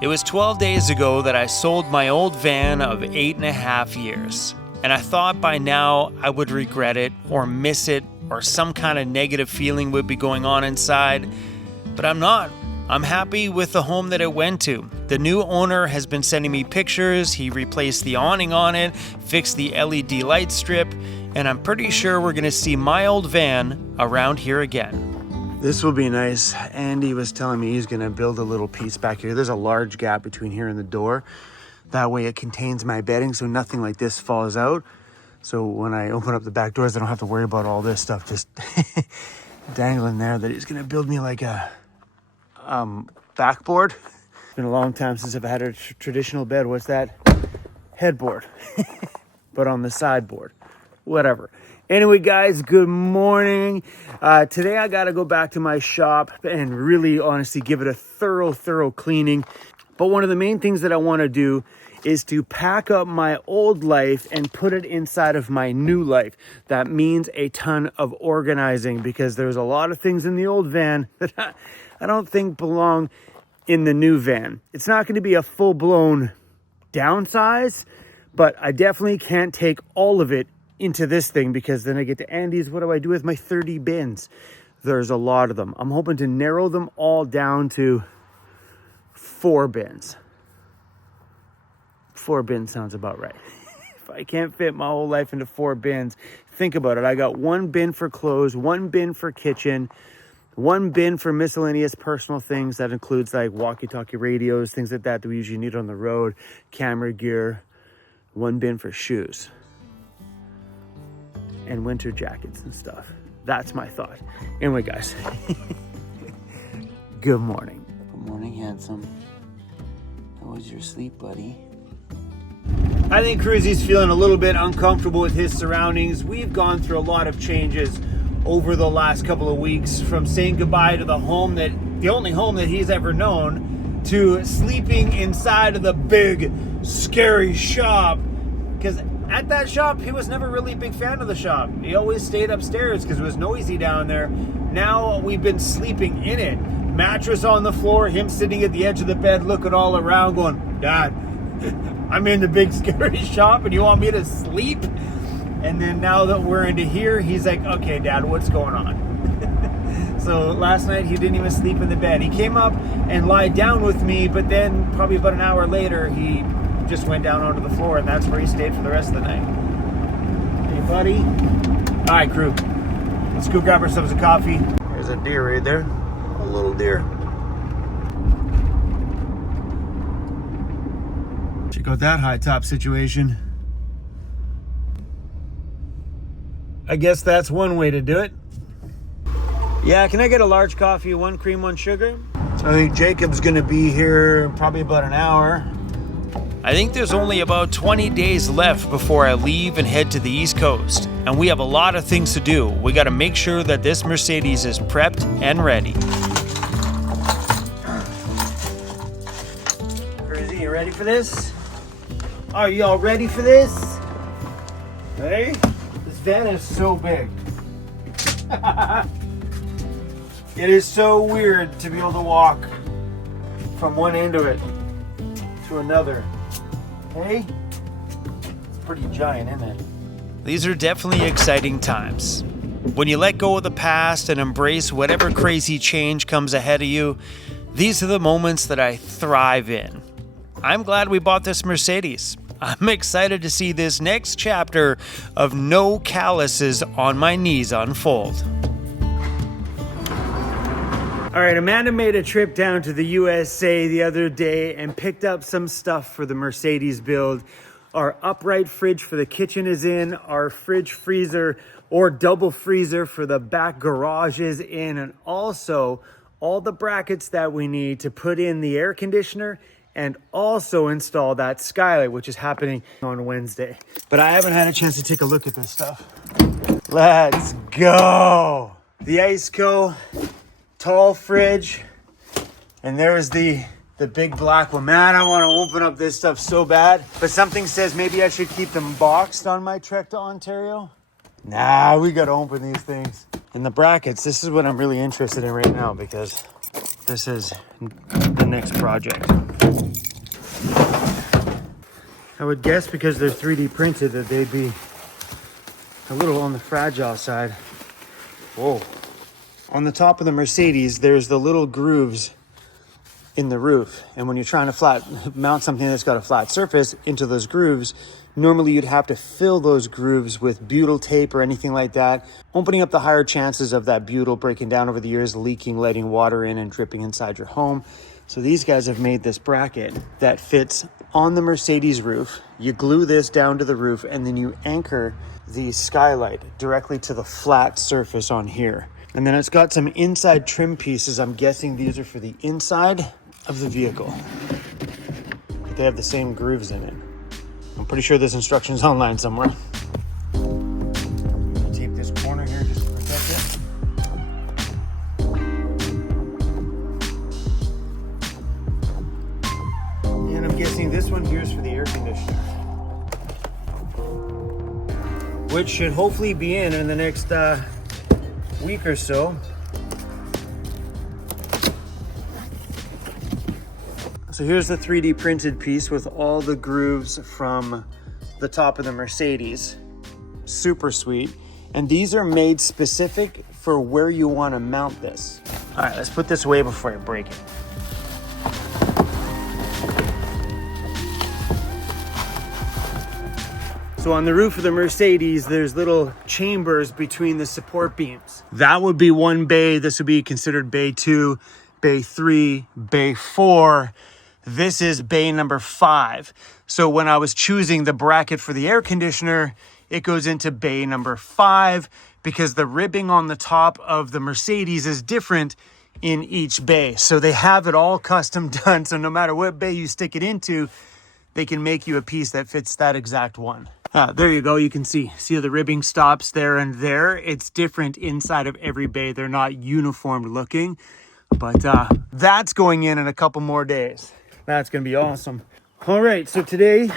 It was 12 days ago that I sold my old van of 8.5 years. And I thought by now I would regret it or miss it or some kind of negative feeling would be going on inside. But I'm not. I'm happy with the home that it went to. The new owner has been sending me pictures. He replaced the awning on it, fixed the LED light strip, and I'm pretty sure we're going to see my old van around here again. This will be nice. Andy was telling me he's going to build a little piece back here. There's a large gap between here and the door. That way it contains my bedding so nothing like this falls out. So when I open up the back doors, I don't have to worry about all this stuff just dangling there. That he's going to build me like a backboard. It's been a long time since I've had a traditional bed. What's that? Headboard. But on the sideboard. Whatever. Anyway, guys, good morning. Today I got to go back to my shop and really honestly give it a thorough cleaning. But one of the main things that I want to do is to pack up my old life and put it inside of my new life. That means a ton of organizing because there's a lot of things in the old van that I don't think belong in the new van. It's not going to be a full-blown downsize, but I definitely can't take all of it into this thing because then I get to Andy's. What do I do with my 30 bins? There's a lot of them. I'm hoping to narrow them all down to 4 bins. 4 bins sounds about right. If I can't fit my whole life into 4 bins, think about it. I got 1 bin for clothes, 1 bin for kitchen, 1 bin for miscellaneous personal things. That includes like walkie-talkie radios, things like that we usually need on the road, camera gear, 1 bin for shoes and winter jackets and stuff. That's my thought. Anyway, guys, good morning. Good morning, handsome. How was your sleep, buddy? I think Cruzy's feeling a little bit uncomfortable with his surroundings. We've gone through a lot of changes over the last couple of weeks, from saying goodbye to the only home that he's ever known, to sleeping inside of the big, scary shop. Because at that shop, he was never really a big fan of the shop. He always stayed upstairs because it was noisy down there. Now we've been sleeping in it. Mattress on the floor, him sitting at the edge of the bed looking all around going, Dad, I'm in the big scary shop and you want me to sleep? And then now that we're into here, he's like, okay, Dad, what's going on? So last night he didn't even sleep in the bed. He came up and lied down with me, but then probably about an hour later, he just went down onto the floor, and that's where he stayed for the rest of the night. Hey, buddy. All right, crew. Let's go grab ourselves a coffee. There's a deer right there. A little deer. Check out that high top situation. I guess that's one way to do it. Yeah, can I get a large coffee, 1 cream, 1 sugar? I think Jacob's gonna be here probably about an hour. I think there's only about 20 days left before I leave and head to the East Coast. And we have a lot of things to do. We gotta make sure that this Mercedes is prepped and ready. Cruzy, you ready for this? Are you all ready for this? Hey? This van is so big. It is so weird to be able to walk from one end of it to another. Hey? It's pretty giant, isn't it? These are definitely exciting times. When you let go of the past and embrace whatever crazy change comes ahead of you, these are the moments that I thrive in. I'm glad we bought this Mercedes. I'm excited to see this next chapter of no calluses on my knees unfold. All right, Amanda made a trip down to the USA the other day and picked up some stuff for the Mercedes build. Our upright fridge for the kitchen is in, our fridge freezer or double freezer for the back garage is in, and also all the brackets that we need to put in the air conditioner and also install that skylight, which is happening on Wednesday. But I haven't had a chance to take a look at this stuff. Let's go. The Iceco tall fridge, and there's the big black one. Man, I want to open up this stuff so bad, but something says maybe I should keep them boxed on my trek to Ontario. Nah, we got to open these things. And the brackets, this is what I'm really interested in right now, because this is the next project. I would guess because they're 3D printed that they'd be a little on the fragile side. Whoa. On the top of the Mercedes, there's the little grooves in the roof. And when you're trying to mount something that's got a flat surface into those grooves, normally you'd have to fill those grooves with butyl tape or anything like that, opening up the higher chances of that butyl breaking down over the years, leaking, letting water in and dripping inside your home. So these guys have made this bracket that fits on the Mercedes roof. You glue this down to the roof and then you anchor the skylight directly to the flat surface on here. And then it's got some inside trim pieces. I'm guessing these are for the inside of the vehicle. But they have the same grooves in it. I'm pretty sure there's instructions online somewhere. I'll tape this corner here just to protect it. And I'm guessing this one here is for the air conditioner, which should hopefully be in the next week or so. So here's the 3D printed piece with all the grooves from the top of the Mercedes. Super sweet. And these are made specific for where you want to mount this. All right, let's put this away before I break it. So on the roof of the Mercedes, there's little chambers between the support beams. That would be one bay. This would be considered bay 2, bay 3, bay 4. This is bay number 5. So when I was choosing the bracket for the air conditioner, it goes into bay number 5 because the ribbing on the top of the Mercedes is different in each bay. So they have it all custom done. So no matter what bay you stick it into, they can make you a piece that fits that exact one. There you go. You can see the ribbing stops there and there. It's different inside of every bay. They're not uniform looking, but that's going in a couple more days. That's going to be awesome. All right, so today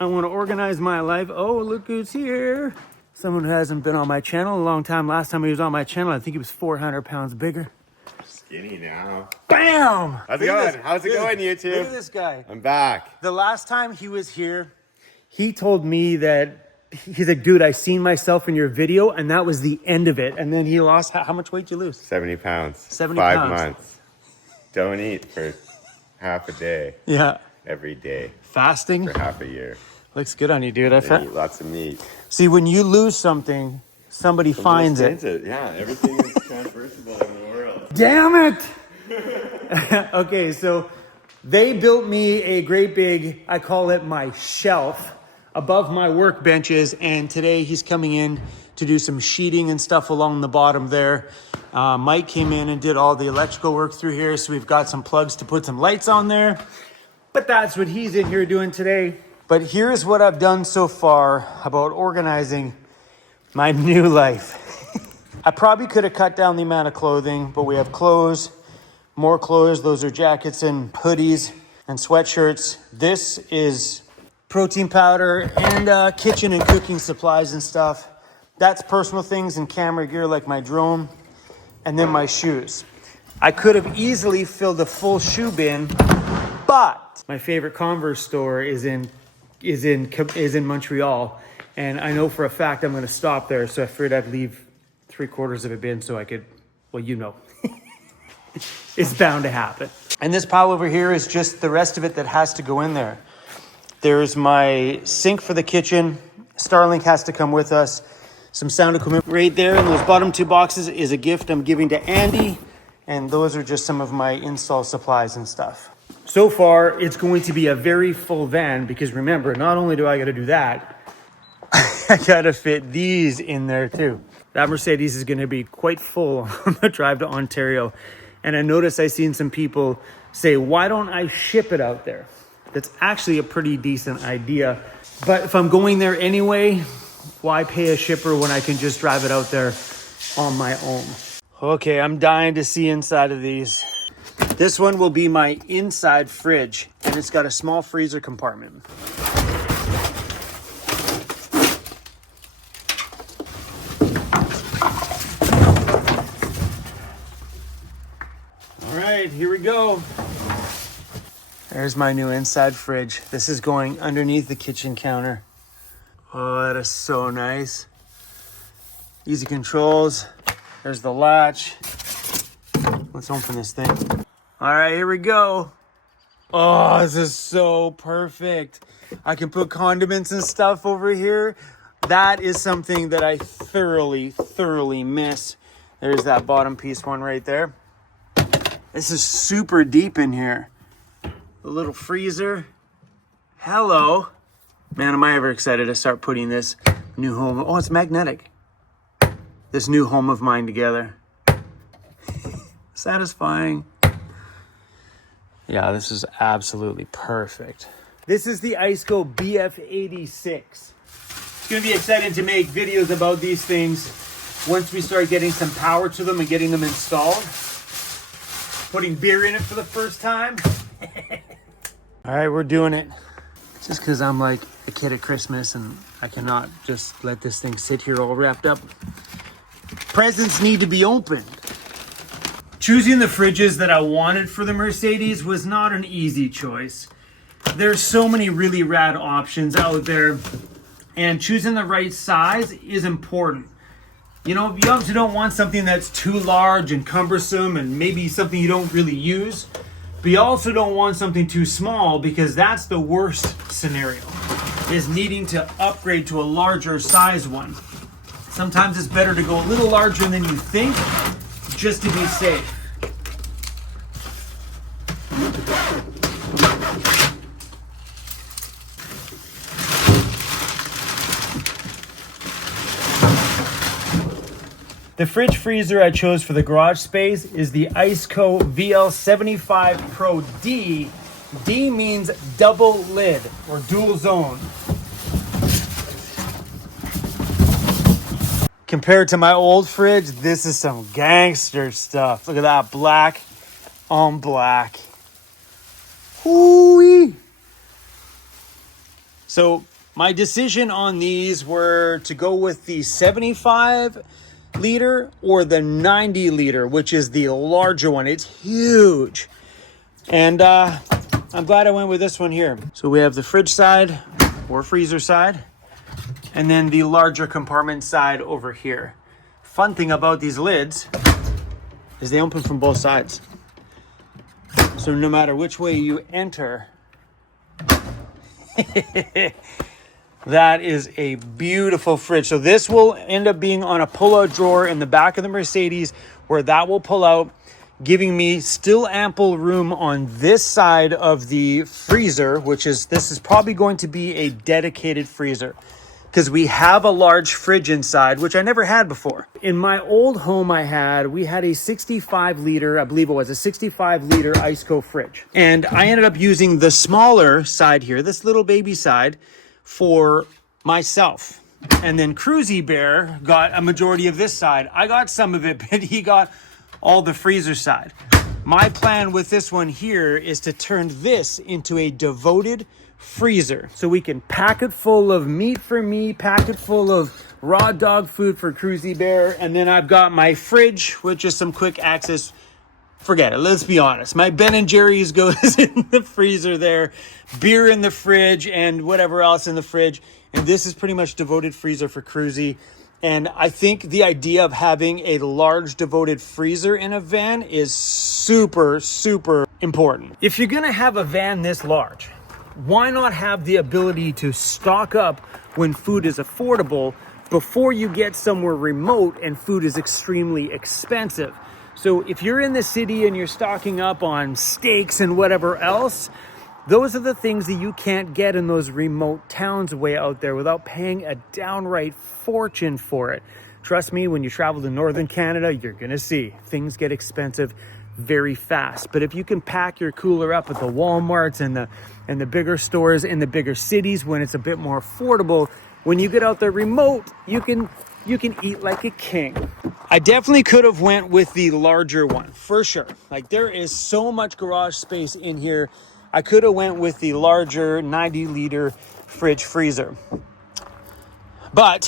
I want to organize my life. Oh, look who's here. Someone who hasn't been on my channel in a long time. Last time he was on my channel, I think he was 400 pounds bigger. Skinny now. Bam! How's it going? How's it going, YouTube? Look at this guy. I'm back. The last time he was here, he told me that he's like, dude, I seen myself in your video, and that was the end of it. And then he lost, how much weight did you lose? 70 pounds. 70 5 pounds. months. Don't eat for half a day. Yeah. Every day. Fasting? For half a year. Looks good on you, dude. Eat lots of meat. See, when you lose something, somebody finds it. Yeah, everything is transversible in the world. Damn it! Okay, so they built me a great big, I call it my shelf, above my workbenches, and today he's coming in to do some sheeting and stuff along the bottom there. Mike came in and did all the electrical work through here, so we've got some plugs to put some lights on there. But that's what he's in here doing today. But here's what I've done so far about organizing my new life. I probably could have cut down the amount of clothing, but we have clothes, more clothes. Those are jackets and hoodies and sweatshirts. This is protein powder and kitchen and cooking supplies and stuff. That's personal things and camera gear like my drone, and then my shoes. I could have easily filled a full shoe bin, but my favorite Converse store is in Montreal, and I know for a fact I'm going to stop there. So I figured I'd leave 3/4 of a bin so I could, well, you know, it's bound to happen. And this pile over here is just the rest of it that has to go in there. There's my sink for the kitchen. Starlink has to come with us. Some sound equipment right there. And those bottom 2 boxes is a gift I'm giving to Andy. And those are just some of my install supplies and stuff. So far, it's going to be a very full van because remember, not only do I got to do that, I got to fit these in there too. That Mercedes is going to be quite full on the drive to Ontario. And I noticed I seen some people say, why don't I ship it out there? That's actually a pretty decent idea. But if I'm going there anyway, why pay a shipper when I can just drive it out there on my own? Okay, I'm dying to see inside of these. This one will be my inside fridge, and it's got a small freezer compartment. All right, here we go. There's my new inside fridge. This is going underneath the kitchen counter. Oh, that is so nice. Easy controls. There's the latch. Let's open this thing. All right, here we go. Oh, this is so perfect. I can put condiments and stuff over here. That is something that I thoroughly miss. There's that bottom piece one right there. This is super deep in here. The little freezer. Hello. Man, am I ever excited to start putting this new home. Oh, it's magnetic. This new home of mine together. Satisfying. Yeah, this is absolutely perfect. This is the Iceco BF86. It's gonna be exciting to make videos about these things once we start getting some power to them and getting them installed. Putting beer in it for the first time. All right, we're doing it. Just because I'm like a kid at Christmas and I cannot just let this thing sit here all wrapped up. Presents need to be opened. Choosing the fridges that I wanted for the Mercedes was not an easy choice. There's so many really rad options out there, and choosing the right size is important. You know, you obviously don't want something that's too large and cumbersome and maybe something you don't really use, but you also don't want something too small, because that's the worst scenario, is needing to upgrade to a larger size one. Sometimes it's better to go a little larger than you think, just to be safe. The fridge freezer I chose for the garage space is the Iceco VL75 Pro D. D means double lid or dual zone. Compared to my old fridge, this is some gangster stuff. Look at that, black on black. Hoo-wee. So my decision on these were to go with the 75 liter or the 90 liter, which is the larger one. It's huge. And I'm glad I went with this one here. So we have the fridge side or freezer side, and then the larger compartment side over here. Fun thing about these lids is they open from both sides. So no matter which way you enter, that is a beautiful fridge. So this will end up being on a pull-out drawer in the back of the Mercedes, where that will pull out, giving me still ample room on this side of the freezer, this is probably going to be a dedicated freezer, because we have a large fridge inside, which I never had before. In my old home we had a 65 liter, I believe it was a 65 liter Iceco fridge. And I ended up using the smaller side here, this little baby side, for myself. And then Cruzy Bear got a majority of this side. I got some of it, but he got all the freezer side. My plan with this one here is to turn this into a devoted freezer, so we can pack it full of meat for me, pack it full of raw dog food for Cruzy Bear, and then I've got my fridge, which is some quick access. Forget it, let's be honest. My Ben & Jerry's goes in the freezer there, beer in the fridge, and whatever else in the fridge. And this is pretty much devoted freezer for Cruzy. And I think the idea of having a large devoted freezer in a van is super, super important. If you're gonna have a van this large, why not have the ability to stock up when food is affordable before you get somewhere remote and food is extremely expensive? So if you're in the city and you're stocking up on steaks and whatever else, those are the things that you can't get in those remote towns way out there without paying a downright fortune for it. Trust me, when you travel to northern Canada, you're gonna see things get expensive very fast. But if you can pack your cooler up at the Walmarts and the bigger stores in the bigger cities when it's a bit more affordable, when you get out there remote, you can eat like a king. I definitely could have went with the larger one, for sure. Like, there is so much garage space in here. I could have went with the larger 90 liter fridge freezer. But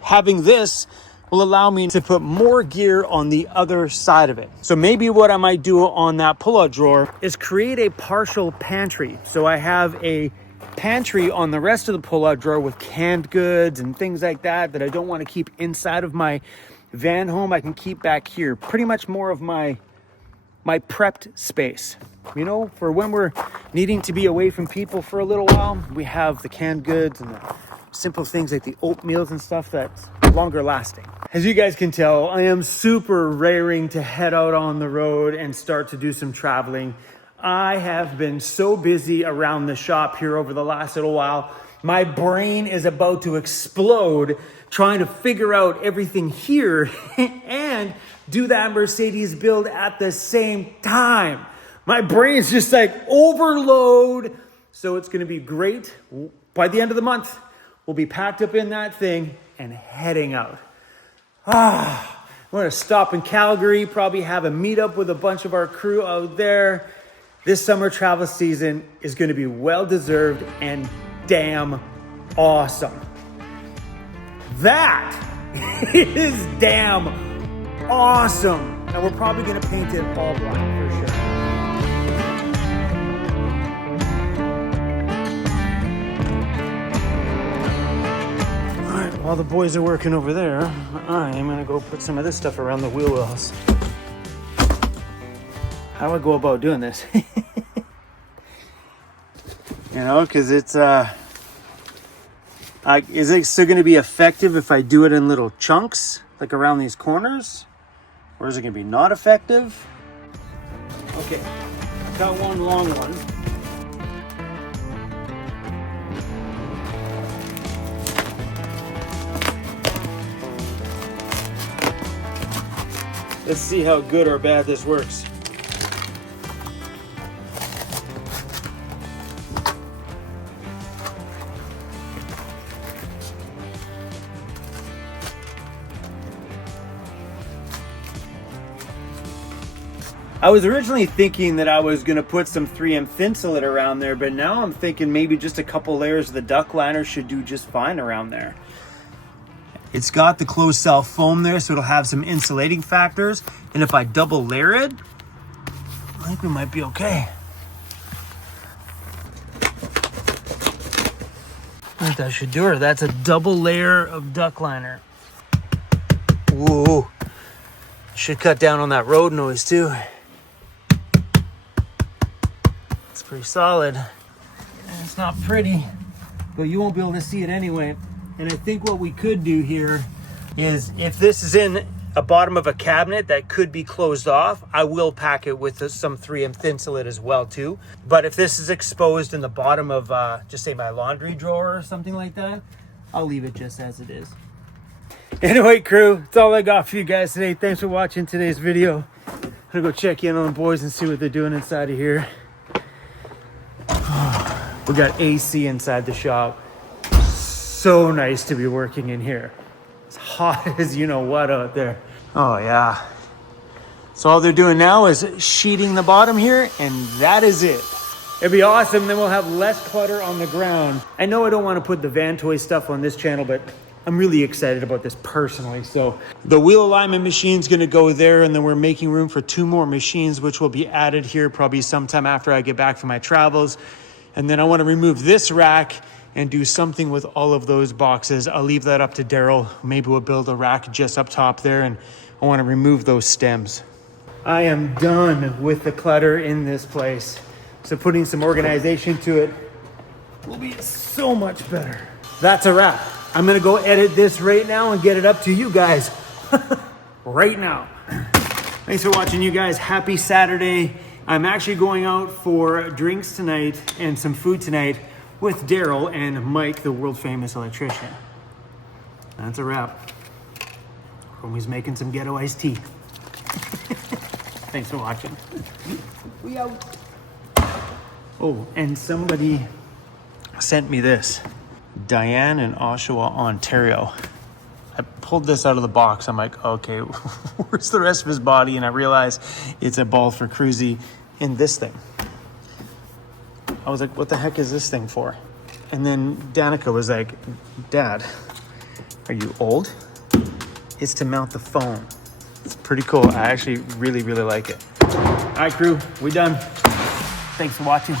having this will allow me to put more gear on the other side of it. So maybe what I might do on that pull-out drawer is create a partial pantry. So I have a pantry on the rest of the pull-out drawer with canned goods and things like that I don't want to keep inside of my van home. I can keep back here. Pretty much more of my prepped space. You know, for when we're needing to be away from people for a little while, we have the canned goods and the simple things like the oatmeals and stuff that's longer lasting. As you guys can tell, I am super raring to head out on the road and start to do some traveling. I have been so busy around the shop here over the last little while. My brain is about to explode trying to figure out everything here and do that Mercedes build at the same time. My brain's just like overload. So it's going to be great. By the end of the month, we'll be packed up in that thing and heading out. I'm going to stop in Calgary, probably have a meetup with a bunch of our crew out there. This summer travel season is going to be well-deserved and damn awesome. That is damn awesome. And we're probably going to paint it all black for sure. All right, while the boys are working over there, I am going to go put some of this stuff around the wheel wells. How do I go about doing this? You know, because it's is it still going to be effective if I do it in little chunks, like around these corners? Or is it going to be not effective? Okay, got one long one. Let's see how good or bad this works. I was originally thinking that I was going to put some 3M Thinsulate around there, but now I'm thinking maybe just a couple layers of the duct liner should do just fine around there. It's got the closed cell foam there, so it'll have some insulating factors. And if I double layer it, I think we might be okay. I think that should do her. That's a double layer of duct liner. Whoa. Should cut down on that road noise too. It's pretty solid. And it's not pretty, but you won't be able to see it anyway. And I think what we could do here is, if this is in a bottom of a cabinet that could be closed off, I will pack it with some 3M Thinsulate as well too. But if this is exposed in the bottom of just say my laundry drawer or something like that, I'll leave it just as it is. Anyway, crew, that's all I got for you guys today. Thanks for watching today's video. I'm gonna go check in on the boys and see what they're doing inside of here. We got AC inside the shop. So nice to be working in here. It's hot as you know what out there. Oh yeah. So all they're doing now is sheeting the bottom here, and that is it. It'd be awesome, then we'll have less clutter on the ground. I know I don't want to put the van toy stuff on this channel, but I'm really excited about this personally. So the wheel alignment machine's gonna go there, and then we're making room for 2 more machines, which will be added here probably sometime after I get back from my travels. And then I want to remove this rack and do something with all of those boxes. I'll leave that up to Daryl. Maybe we'll build a rack just up top there, and I want to remove those stems. I am done with the clutter in this place. So putting some organization to it will be so much better. That's a wrap. I'm gonna go edit this right now and get it up to you guys right now. Thanks for watching, you guys. Happy Saturday. I'm actually going out for drinks tonight and some food tonight with Daryl and Mike, the world famous electrician. That's a wrap. Homie's making some ghetto iced tea. Thanks for watching. We out. Oh, and somebody sent me this. Diane in Oshawa, Ontario. I pulled this out of the box. I'm like, okay, where's the rest of his body? And I realized it's a ball for Cruzy in this thing. I was like, what the heck is this thing for? And then Danica was like, Dad, are you old? is to mount the phone. It's pretty cool. I actually really like it. All right, crew, we done. Thanks for watching.